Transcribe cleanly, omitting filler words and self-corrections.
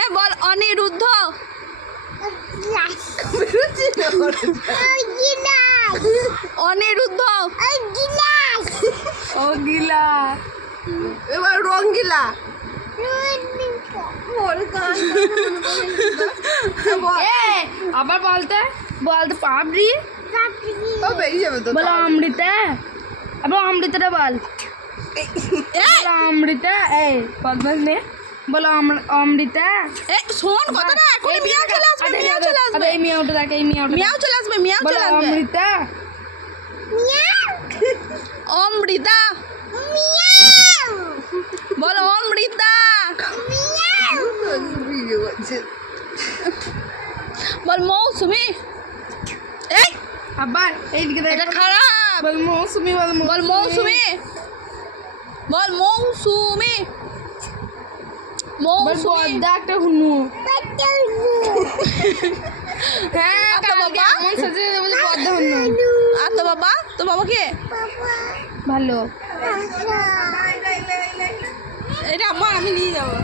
এ বল অনিরুদ্ধ। অনিরুদ্ধ ও গিলা। এবার রঙ্গিলা। আবার বলতে বলতে পাবরি বেরিয়ে যাবে তো। বলো অমৃতা। আবার অমৃতটা বল। অমৃতা এই বদমাস নে বলো অমৃতা। শোন কথাটা, এখন মিয়াও চলে আসবে, মিয়াও চলে আসবে। এই মিয়াওটা দেখ, এই মিয়াওটা মিয়াও চলে আসবে, মিয়াও বলো চলে আসবে। অমৃতা। অমৃতা বলো অমৃতা। বল মৌসুমি। এই আবার এইদিকে দেখ, এটা খারাপ। বল মৌসুমি। বল মৌসুমি। বল মৌসুমি। বল মৌসুমি। পদ্মা একটা হুনু। হ্যাঁ আচ্ছা কালকে বাবা। এমন সাজে বলে পদ্মা হুনু। আর তো বাবা, তো বাবা কে? ভালো। এটা আমার, আমি নিয়ে যাবো।